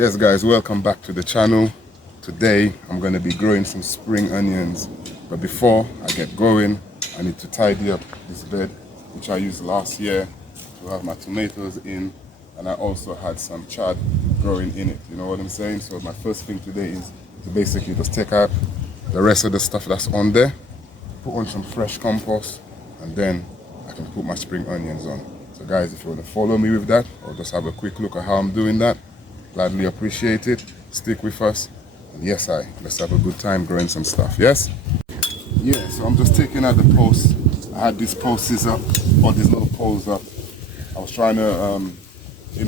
Yes guys, welcome back to the channel. Today I'm going to be growing some spring onions, but before I get going I need to tidy up this bed which I used last year to have my tomatoes in, and I also had some chard growing in it, you know what I'm saying? So my first thing today is to basically just take out the rest of the stuff that's on there, put on some fresh compost, and then I can put my spring onions on. So guys, if you want to follow me with that or just have a quick look at how I'm doing that, gladly appreciate it. Stick with us. And yes, let's have a good time growing some stuff, yes? Yeah, so I'm just taking out the posts. I had these posts up, or these little poles up. I was trying to,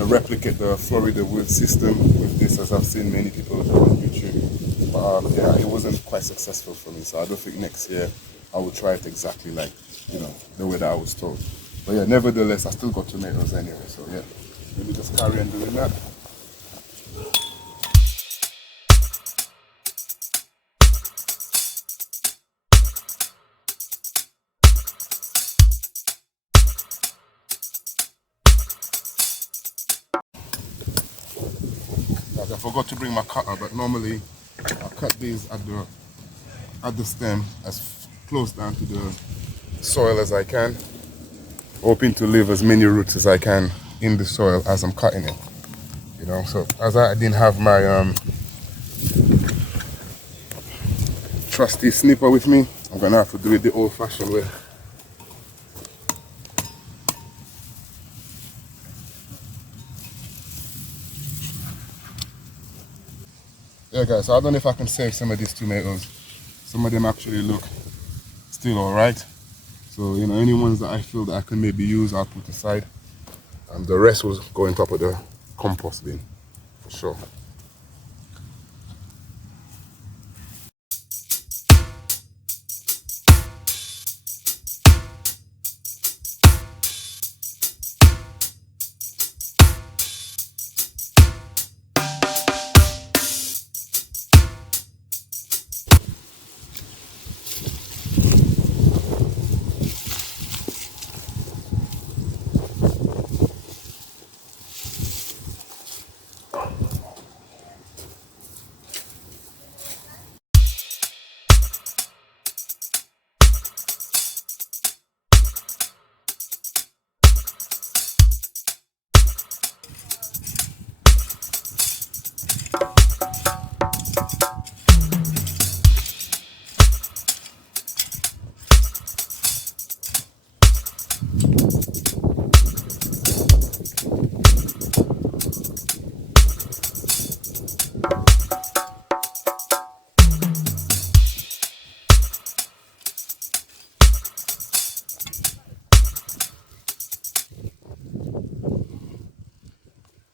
replicate the Florida wood system with this, as I've seen many people do on YouTube. But yeah, it wasn't quite successful for me. So I don't think next year I will try it exactly like, the way that I was told. But yeah, nevertheless, I still got tomatoes anyway. So yeah, let me just carry on doing that. I forgot to bring my cutter, but normally I cut these at the stem as close down to the soil as I can, hoping to leave as many roots as I can in the soil as I'm cutting it. So as I didn't have my trusty snipper with me, I'm gonna have to do it the old-fashioned way. Yeah guys, so I don't know if I can save some of these tomatoes. Some of them actually look still alright. So any ones that I feel that I can maybe use, I'll put aside. And the rest will go on top of the compost bin, for sure.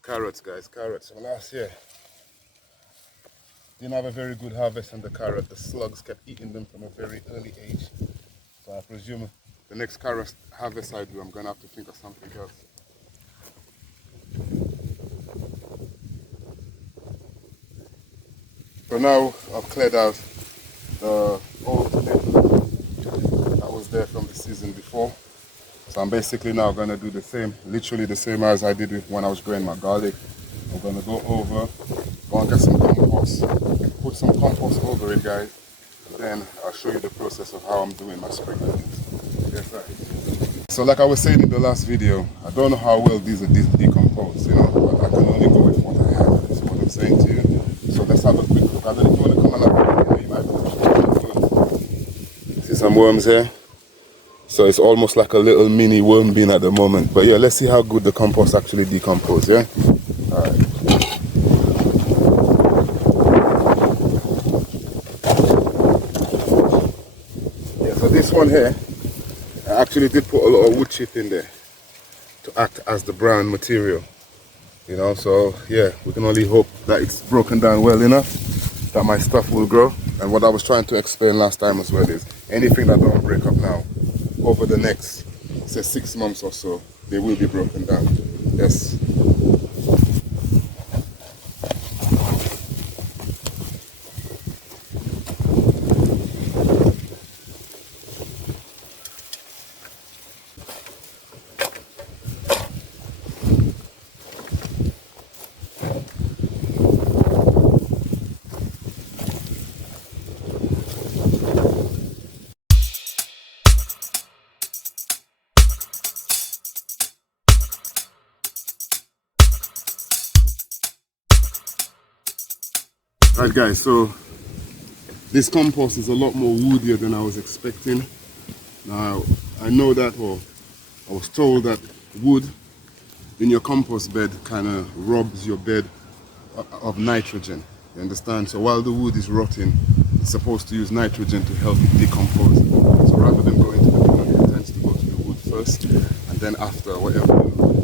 Carrots guys, carrots. So last year didn't have a very good harvest on the carrot. The slugs kept eating them from a very early age. So I presume the next carrot harvest I do, I'm gonna have to think of something else. So now I've cleared out the old tomato that was there from the season before. So I'm basically now gonna do the same, literally the same as I did with when I was growing my garlic. I'm gonna go over, go and get some compost, and put some compost over it guys, and then I'll show you the process of how I'm doing my spring onions. Yes, right. So like I was saying in the last video, I don't know how well these are decomposed, but I can only go with what I have. That's what I'm saying to you. So let's have a quick look. I don't know if you want to come and have a look. You might see some worms here. So it's almost like a little mini worm bin at the moment. But yeah, let's see how good the compost actually decomposes, yeah? Alright. Yeah, so this one here, I actually did put a lot of wood chip in there to act as the brown material. So yeah, we can only hope that it's broken down well enough that my stuff will grow. And what I was trying to explain last time as well is anything that don't break up now, over the next, say, 6 months or so, they will be broken down. Yes. Right guys, so this compost is a lot more woodier than I was expecting. Now, I know that, or I was told that wood in your compost bed kind of robs your bed of nitrogen. You understand? So while the wood is rotting, it's supposed to use nitrogen to help it decompose. So rather than going to the ground, it tends to go to the wood first, and then after, whatever,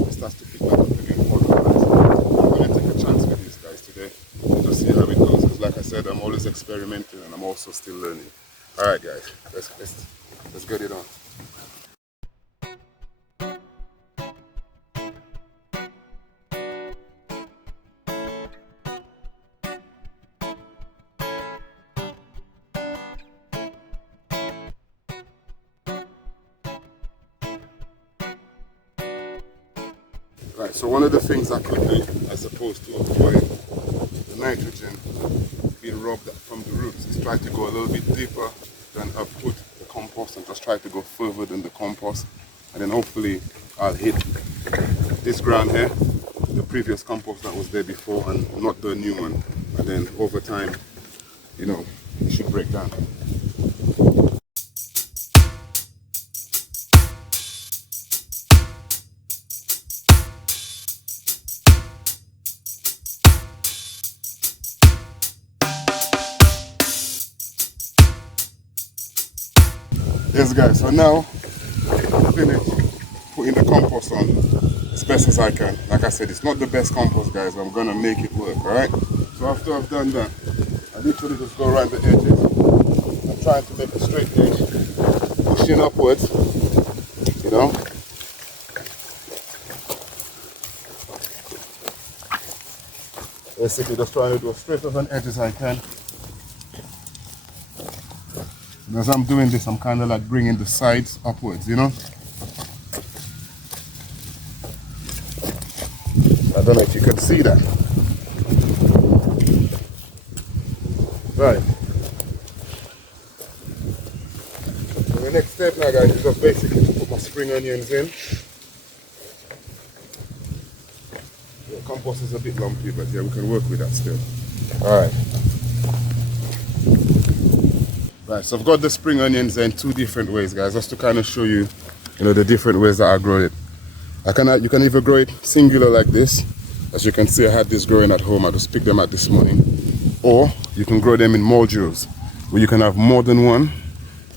it starts to pick back up again for the plants. I'm going to take a chance with these guys today and just see how it goes. Because like I said, I'm always experimenting and I'm also still learning. All right, guys, let's get it on. Right, so one of the things I could do as opposed to avoid the nitrogen being robbed from the roots is try to go a little bit deeper than I've put the compost, and just try to go further than the compost, and then hopefully I'll hit this ground here, the previous compost that was there before, and not the new one, and then over time, you know, it should break down. Yes guys, so now I'm finished putting the compost on as best as I can. Like I said, it's not the best compost guys, but I'm gonna make it work, alright? So after I've done that, I literally just go around the edges. I'm trying to make a straight edge, pushing upwards, you know. Basically just trying to do as straight of an edge as I can. And as I'm doing this, I'm kind of like bringing the sides upwards, you know. I don't know if you can see that. Right. So the next step now guys is just basically to put my spring onions in. The compost is a bit lumpy, but yeah, we can work with that still. Alright. Right, so I've got the spring onions in two different ways guys, just to kind of show you, you know, the different ways that I grow it. You can either grow it singular like this. As you can see, I had this growing at home. I just picked them out this morning. Or you can grow them in modules, where you can have more than one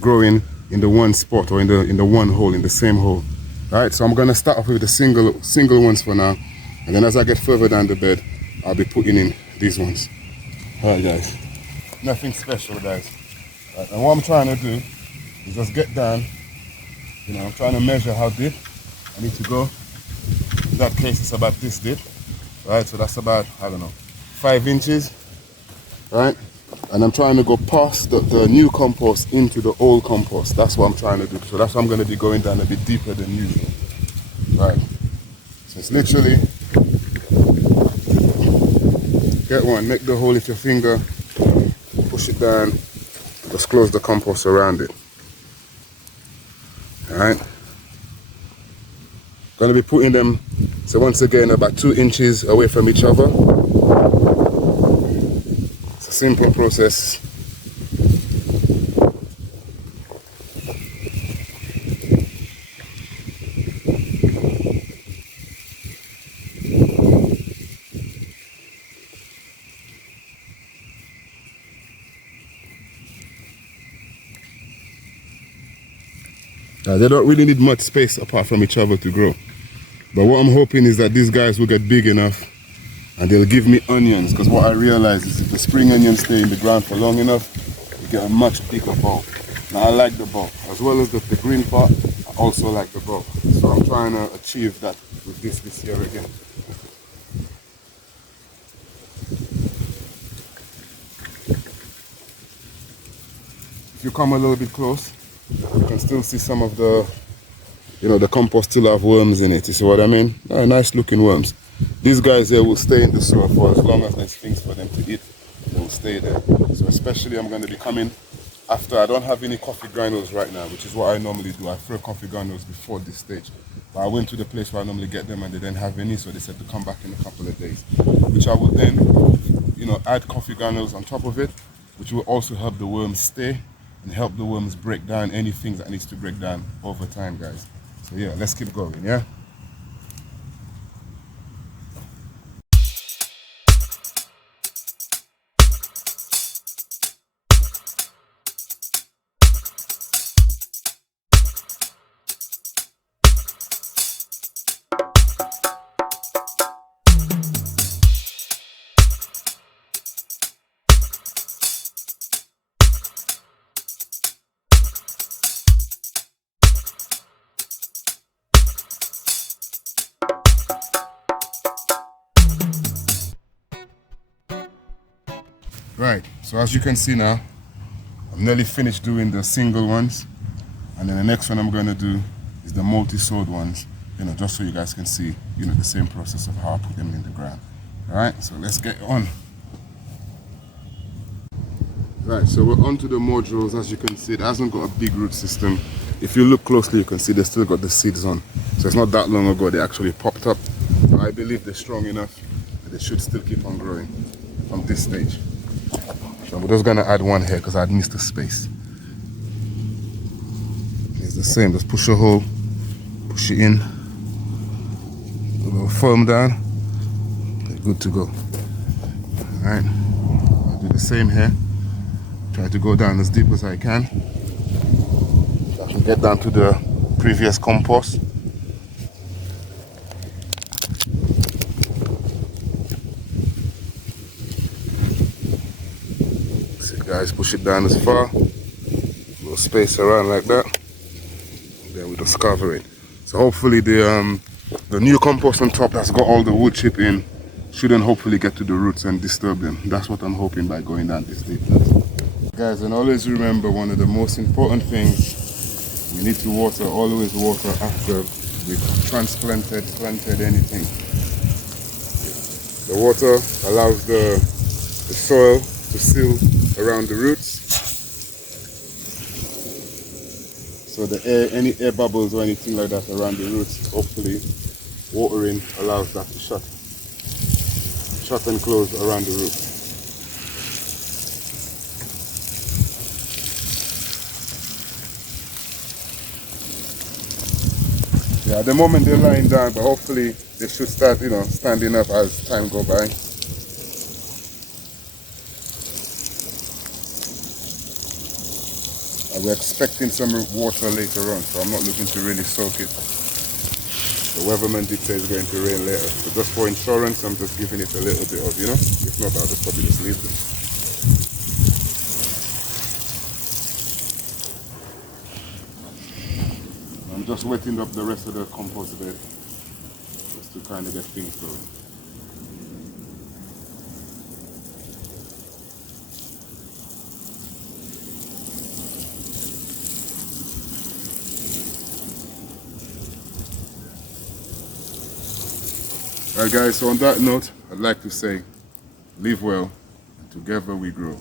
growing in the one spot, or in the one hole, in the same hole. Alright, so I'm gonna start off with the single ones for now, and then as I get further down the bed, I'll be putting in these ones. Alright guys, nothing special guys. Right, and what I'm trying to do is just get down, you know, I'm trying to measure how deep I need to go. In that case, it's about this deep, right? So that's about, I don't know, 5 inches, right? And I'm trying to go past the new compost into the old compost. That's what I'm trying to do. So that's why I'm going to be going down a bit deeper than usual, right? So it's literally, get one, make the hole with your finger, push it down, just close the compost around it. Alright. Gonna be putting them, so once again, about 2 inches away from each other. It's a simple process. They don't really need much space apart from each other to grow. But what I'm hoping is that these guys will get big enough and they'll give me onions, because what I realize is if the spring onions stay in the ground for long enough, you get a much bigger bulb. Now I like the bulb, as well as the green part, I also like the bulb. So I'm trying to achieve that with this year again. If you come a little bit close, you can still see some of the, you know, the compost still have worms in it, you see what I mean? Nice looking worms. These guys here will stay in the soil for as long as there's things for them to eat, they will stay there. So especially I'm going to be coming after, I don't have any coffee granules right now, which is what I normally do. I throw coffee granules before this stage. But I went to the place where I normally get them and they didn't have any, so they said to come back in a couple of days, which I will then, you add coffee granules on top of it, which will also help the worms stay and help the worms break down anything that needs to break down over time, guys. So yeah, let's keep going, yeah? Right, so as you can see now, I'm nearly finished doing the single ones, and then the next one I'm going to do is the multi-sowed ones, just so you guys can see, the same process of how I put them in the ground. Alright, so let's get on. Right, so we're on to the modules. As you can see, it hasn't got a big root system. If you look closely, you can see they've still got the seeds on. So it's not that long ago they actually popped up. So I believe they're strong enough that they should still keep on growing from this stage. So we're just going to add one here because I had missed the space. It's the same, just push a hole, push it in, a little firm down, they're good to go. Alright, I'll do the same here. Try to go down as deep as I can. So I can get down to the previous compost. Guys, push it down as far, a little space around like that, and then we just cover it. So hopefully the new compost on top that's got all the wood chip in shouldn't hopefully get to the roots and disturb them. That's what I'm hoping by going down this deep. Guys, and always remember, one of the most important things, we need to always water after we've planted anything. The water allows the soil to seal around the roots, so any air bubbles or anything like that around the roots, hopefully watering allows that to shut and close around the root. Yeah, at the moment they're lying down, but hopefully they should start standing up as time goes by. We're expecting some water later on, so I'm not looking to really soak it. The weatherman did say it's going to rain later, so just for insurance I'm just giving it a little bit of, if not I'll just probably just leave them. I'm just wetting up the rest of the compost bed, just to kind of get things going. Alright guys, so on that note, I'd like to say, live well, and together we grow.